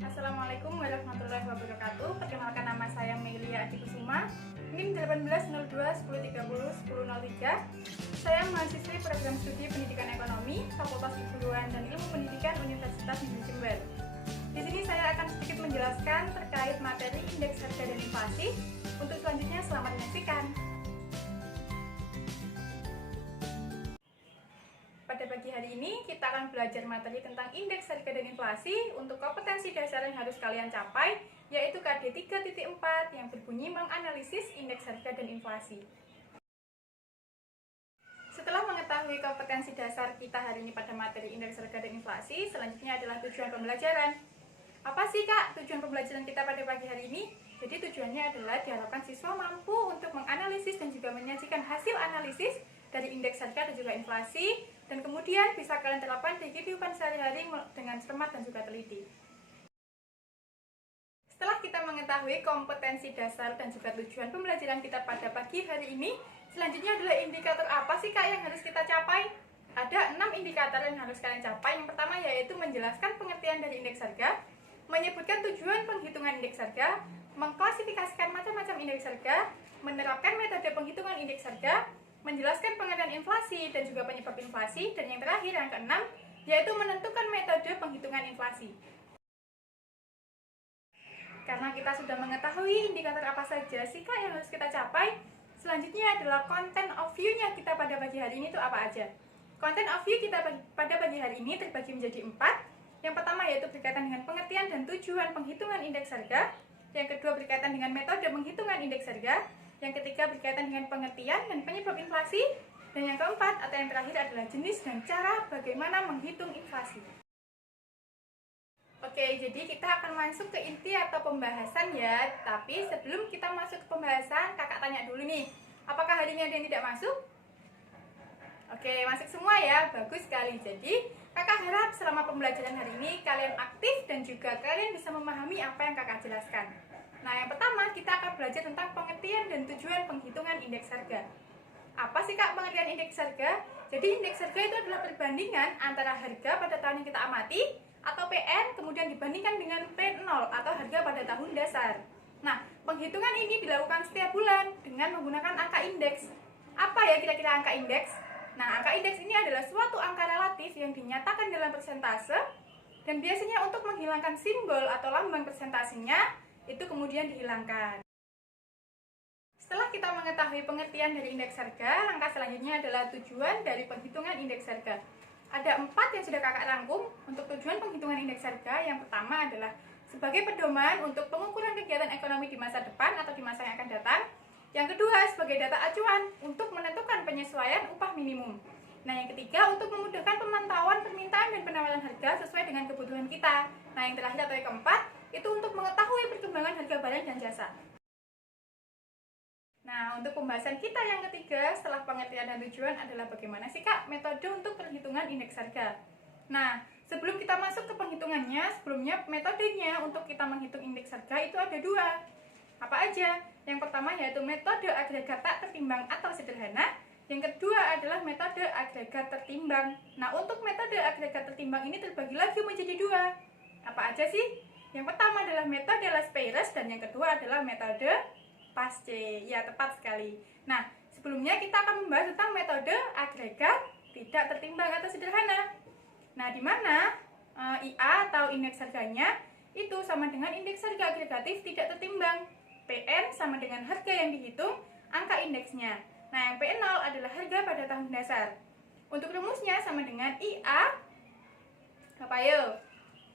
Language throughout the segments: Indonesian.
Assalamualaikum warahmatullahi wabarakatuh. Perkenalkan, nama saya Melia Adikusuma, NIM 1802-1030-1003. Saya mahasiswi program studi Pendidikan Ekonomi, Fakultas Keguruan dan Ilmu Pendidikan Universitas Negeri Jember. Di sini saya akan sedikit menjelaskan terkait materi indeks harga dan inflasi. Untuk selanjutnya, selamat menyaksikan. Pada pagi hari ini kita akan belajar materi tentang indeks harga dan inflasi untuk kompetensi dasar yang harus kalian capai, yaitu KD 3.4 yang berbunyi menganalisis indeks harga dan inflasi. Setelah mengetahui kompetensi dasar kita hari ini pada materi indeks harga dan inflasi, selanjutnya adalah tujuan pembelajaran. Apa sih Kak tujuan pembelajaran kita pada pagi hari ini? Jadi tujuannya adalah diharapkan siswa mampu untuk menganalisis dan juga menyajikan hasil analisis dari indeks harga dan juga inflasi, dan kemudian bisa kalian terapkan di kehidupan sehari-hari dengan cermat dan juga teliti. Setelah kita mengetahui kompetensi dasar dan juga tujuan pembelajaran kita pada pagi hari ini, selanjutnya adalah indikator apa sih Kak yang harus kita capai? Ada 6 indikator yang harus kalian capai. Yang pertama yaitu menjelaskan pengertian dari indeks harga, menyebutkan tujuan penghitungan indeks harga, mengklasifikasikan macam-macam indeks harga, menerapkan metode penghitungan indeks harga, menjelaskan pengertian inflasi dan juga penyebab inflasi, dan yang terakhir yang keenam yaitu menentukan metode penghitungan inflasi. Karena kita sudah mengetahui indikator apa saja sih Kak yang harus kita capai, selanjutnya adalah content of view-nya kita pada pagi hari ini itu apa aja. Content of view kita pada pagi hari ini terbagi menjadi 4. Yang pertama yaitu berkaitan dengan pengertian dan tujuan penghitungan indeks harga, yang kedua berkaitan dengan metode penghitungan indeks harga, yang ketiga berkaitan dengan pengertian dan penyebab inflasi, dan yang keempat atau yang terakhir adalah jenis dan cara bagaimana menghitung inflasi. Oke, jadi kita akan masuk ke inti atau pembahasan ya. Tapi sebelum kita masuk ke pembahasan, kakak tanya dulu nih, apakah hari ini ada yang tidak masuk? Oke, masuk semua ya, bagus sekali. Jadi kakak harap selama pembelajaran hari ini kalian aktif dan juga kalian bisa memahami apa yang kakak jelaskan. Nah, yang pertama kita akan belajar tentang pengertian dan tujuan penghitungan indeks harga. Apa sih Kak pengertian indeks harga? Jadi indeks harga itu adalah perbandingan antara harga pada tahun yang kita amati atau PN kemudian dibandingkan dengan P0 atau harga pada tahun dasar. Nah, penghitungan ini dilakukan setiap bulan dengan menggunakan angka indeks. Apa ya kira-kira angka indeks? Nah, angka indeks ini adalah suatu angka relatif yang dinyatakan dalam persentase, dan biasanya untuk menghilangkan simbol atau lambang persentasenya itu kemudian dihilangkan. Setelah kita mengetahui pengertian dari indeks harga, langkah selanjutnya adalah tujuan dari penghitungan indeks harga. Ada 4 yang sudah kakak rangkum untuk tujuan penghitungan indeks harga. Yang pertama adalah sebagai pedoman untuk pengukuran kegiatan ekonomi di masa depan atau di masa yang akan datang. Yang kedua sebagai data acuan untuk menentukan penyesuaian upah minimum. Nah, yang ketiga untuk memudahkan pemantauan permintaan dan penawaran harga sesuai dengan kebutuhan kita. Nah, yang terakhir atau yang keempat itu untuk mengetahui perkembangan harga barang dan jasa. Nah, untuk pembahasan kita yang ketiga setelah pengertian dan tujuan adalah bagaimana sih Kak metode untuk perhitungan indeks harga. Nah, sebelum kita masuk ke penghitungannya, sebelumnya metodenya untuk kita menghitung indeks harga itu ada 2. Apa aja? Yang pertama yaitu metode agregat tak tertimbang atau sederhana. Yang kedua adalah metode agregat tertimbang. Nah, untuk metode agregat tertimbang ini terbagi lagi menjadi 2. Apa aja sih? Yang pertama adalah metode Las-Peyres dan yang kedua adalah metode Pasce. Ya, tepat sekali. Nah, sebelumnya kita akan membahas tentang metode agregat tidak tertimbang atau sederhana. Nah, di mana IA atau indeks harganya itu sama dengan indeks harga agregatif tidak tertimbang. PN sama dengan harga yang dihitung, angka indeksnya. Nah, yang P0 adalah harga pada tahun dasar. Untuk rumusnya sama dengan IA, apa yuk?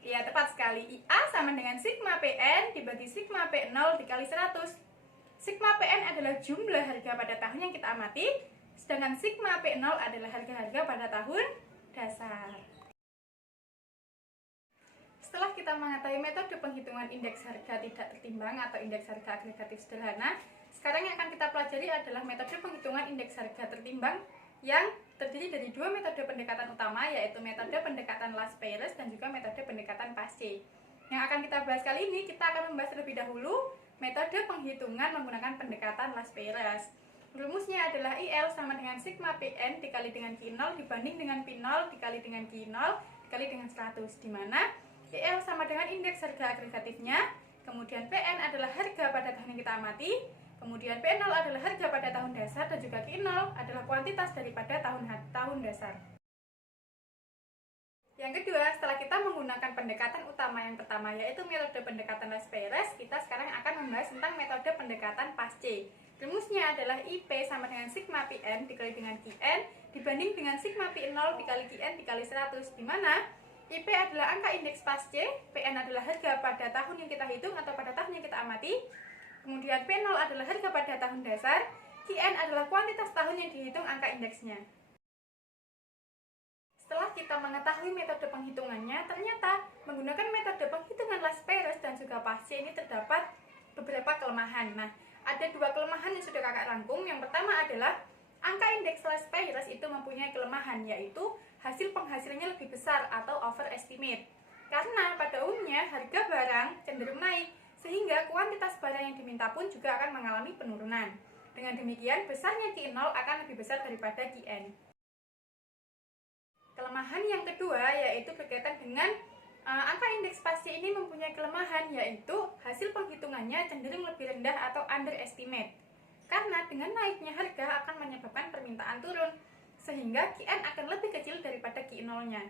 Ya, tepat sekali. IA sama dengan sigma PN dibagi sigma P0 dikali 100. Sigma PN adalah jumlah harga pada tahun yang kita amati, sedangkan sigma P0 adalah harga-harga pada tahun dasar. Setelah kita mengetahui metode penghitungan indeks harga tidak tertimbang atau indeks harga agregatif sederhana, sekarang yang akan kita pelajari adalah metode penghitungan indeks harga tertimbang yang terdiri dari 2 metode pendekatan utama, yaitu metode pendekatan Las-Peyres dan juga metode pendekatan Pasce. Yang akan kita bahas kali ini, kita akan membahas terlebih dahulu metode penghitungan menggunakan pendekatan Las-Peyres. Rumusnya adalah IL sama dengan sigma PN dikali dengan Q0 dibanding dengan P0 dikali dengan Q0 dikali dengan 100, di mana IL sama dengan indeks harga agregatifnya, kemudian PN adalah harga pada tahun yang kita amati, kemudian P0 adalah harga pada tahun dasar, dan juga Q0 adalah kuantitas daripada tahun dasar. Yang kedua, setelah kita menggunakan pendekatan utama yang pertama, yaitu metode pendekatan Las-Peyres, kita sekarang akan membahas tentang metode pendekatan Pasce. Rumusnya adalah IP sama dengan sigma Pn dikali dengan Qn dibanding dengan sigma P0 dikali Qn dikali 100, di mana IP adalah angka indeks Pasce, Pn adalah harga pada tahun yang kita hitung atau pada tahun yang kita amati, kemudian P0 adalah harga pada tahun dasar, Qn adalah kuantitas tahun yang dihitung angka indeksnya. Setelah kita mengetahui metode penghitungannya, ternyata menggunakan metode penghitungan Las-Peyres dan juga Pasce ini terdapat beberapa kelemahan. Nah, ada dua kelemahan yang sudah kakak rangkum. Yang pertama adalah angka indeks Las-Peyres itu mempunyai kelemahan, yaitu hasil penghasilannya lebih besar atau overestimate. Karena pada umumnya harga barang cenderung naik, sehingga kuantitas barang yang diminta pun juga akan mengalami penurunan. Dengan demikian, besarnya Q0 akan lebih besar daripada Qn. Kelemahan yang kedua yaitu berkaitan dengan angka indeks Pasce ini mempunyai kelemahan, yaitu hasil penghitungannya cenderung lebih rendah atau underestimate. Karena dengan naiknya harga akan menyebabkan permintaan turun, sehingga Qn akan lebih kecil daripada Q0-nya.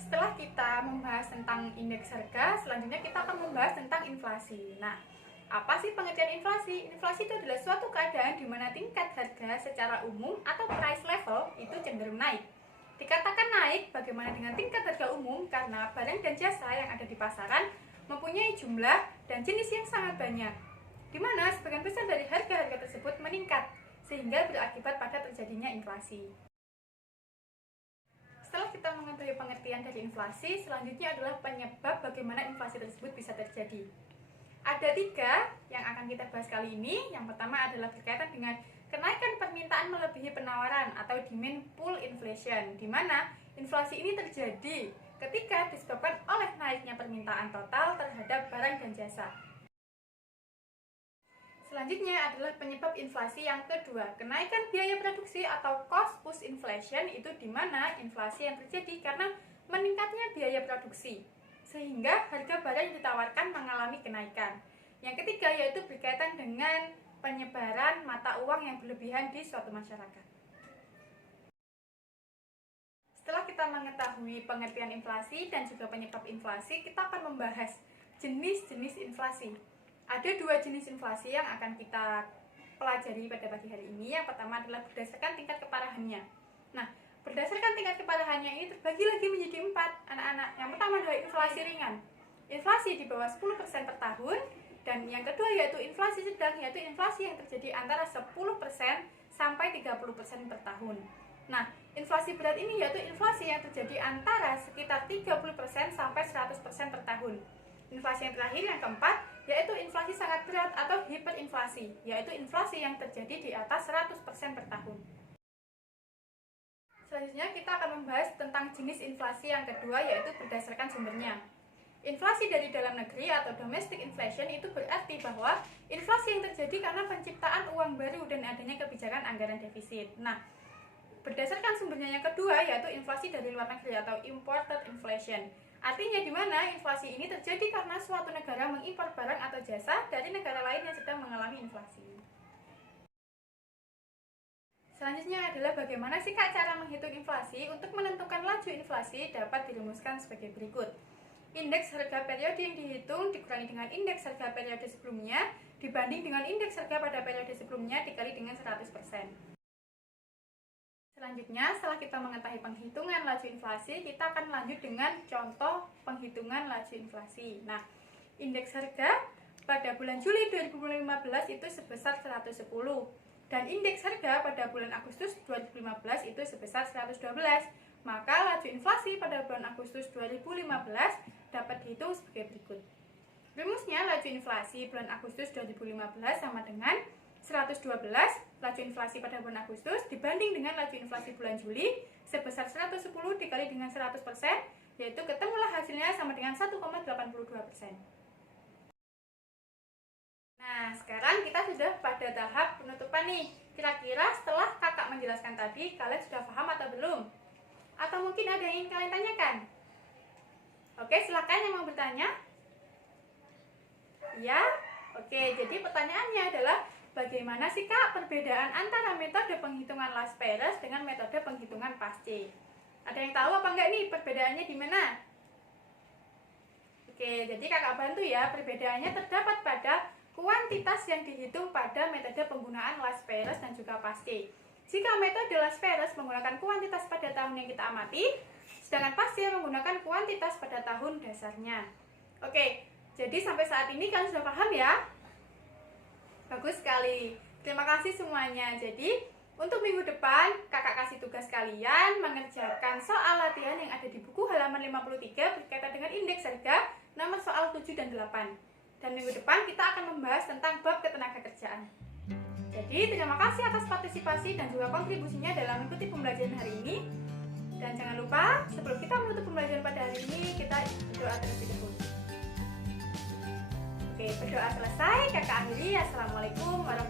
Setelah kita membahas tentang indeks harga, selanjutnya kita akan membahas tentang inflasi. Nah, apa sih pengertian inflasi? Inflasi itu adalah suatu keadaan di mana tingkat harga secara umum atau price level itu cenderung naik. Dikatakan naik bagaimana dengan tingkat harga umum karena barang dan jasa yang ada di pasaran mempunyai jumlah dan jenis yang sangat banyak, di mana sebagian besar dari harga-harga tersebut meningkat, sehingga berakibat pada terjadinya inflasi. Setelah kita mengetahui pengertian dari inflasi, selanjutnya adalah penyebab bagaimana inflasi tersebut bisa terjadi. Ada tiga yang akan kita bahas kali ini. Yang pertama adalah berkaitan dengan kenaikan permintaan melebihi penawaran atau demand pull inflation, di mana inflasi ini terjadi ketika disebabkan oleh naiknya permintaan total terhadap barang dan jasa. Selanjutnya adalah penyebab inflasi yang kedua, kenaikan biaya produksi atau cost push inflation, itu di mana inflasi yang terjadi karena meningkatnya biaya produksi, sehingga harga barang yang ditawarkan mengalami kenaikan. Yang ketiga yaitu berkaitan dengan penyebaran mata uang yang berlebihan di suatu masyarakat. Setelah kita mengetahui pengertian inflasi dan juga penyebab inflasi, kita akan membahas jenis-jenis inflasi. Ada dua jenis inflasi yang akan kita pelajari pada pagi hari ini. Yang pertama adalah berdasarkan tingkat keparahannya. Nah, berdasarkan tingkat keparahannya ini terbagi lagi menjadi 4, anak-anak. Yang pertama adalah inflasi ringan, inflasi di bawah 10% per tahun. Dan yang kedua yaitu inflasi sedang, yaitu inflasi yang terjadi antara 10% sampai 30% per tahun. Nah, inflasi berat ini yaitu inflasi yang terjadi antara sekitar 30% sampai 100% per tahun. Inflasi yang terakhir, yang keempat, yaitu inflasi sangat berat atau hiperinflasi, yaitu inflasi yang terjadi di atas 100% per tahun. Selanjutnya kita akan membahas tentang jenis inflasi yang kedua, yaitu berdasarkan sumbernya. Inflasi dari dalam negeri atau domestic inflation itu berarti bahwa inflasi yang terjadi karena penciptaan uang baru dan adanya kebijakan anggaran defisit. Nah, berdasarkan sumbernya yang kedua yaitu inflasi dari luar negeri atau imported inflation. Artinya di mana inflasi ini terjadi karena suatu negara mengimpor barang atau jasa dari negara lain yang sedang mengalami inflasi. Selanjutnya adalah bagaimana sih Kak cara menghitung inflasi? Untuk menentukan laju inflasi dapat dirumuskan sebagai berikut. Indeks harga periode yang dihitung dikurangi dengan indeks harga periode sebelumnya dibanding dengan indeks harga pada periode sebelumnya dikali dengan 100%. Selanjutnya, setelah kita mengetahui penghitungan laju inflasi, kita akan lanjut dengan contoh penghitungan laju inflasi. Nah, indeks harga pada bulan Juli 2015 itu sebesar 110 dan indeks harga pada bulan Agustus 2015 itu sebesar 112. Maka laju inflasi pada bulan Agustus 2015 dapat dihitung sebagai berikut. Rumusnya laju inflasi bulan Agustus 2015 sama dengan 112 laju inflasi pada bulan Agustus dibanding dengan laju inflasi bulan Juli sebesar 110 dikali dengan 100%, yaitu ketemulah hasilnya sama dengan 1,82%. Nah, sekarang kita sudah pada tahap penutupan nih. Kira-kira setelah kakak menjelaskan tadi, kalian sudah paham atau belum? Atau mungkin ada yang ingin kalian tanyakan? Oke, silakan yang mau bertanya. Ya, oke. Jadi pertanyaannya adalah bagaimana sih Kak perbedaan antara metode penghitungan Last Peres dengan metode penghitungan Pasce? Ada yang tahu apa enggak nih perbedaannya di mana? Oke, jadi Kakak bantu ya. Perbedaannya terdapat pada kuantitas yang dihitung pada metode penggunaan Last Peres dan juga Pasce. Jika metode Last Peres menggunakan kuantitas pada tahun yang kita amati, sedangkan Pasce menggunakan kuantitas pada tahun dasarnya. Oke, jadi sampai saat ini kalian sudah paham ya? Bagus sekali. Terima kasih semuanya. Jadi, untuk minggu depan, kakak kasih tugas kalian mengerjakan soal latihan yang ada di buku halaman 53 berkaitan dengan indeks harga, nomor soal 7 dan 8. Dan minggu depan kita akan membahas tentang bab ketenagakerjaan. Jadi, terima kasih atas partisipasi dan juga kontribusinya dalam mengikuti pembelajaran hari ini. Dan jangan lupa, sebelum kita menutup pembelajaran pada hari ini, kita berdoa terlebih dahulu. Oke, berdoa selesai, kakak akhiri. Assalamualaikum warahmatullahi wabarakatuh.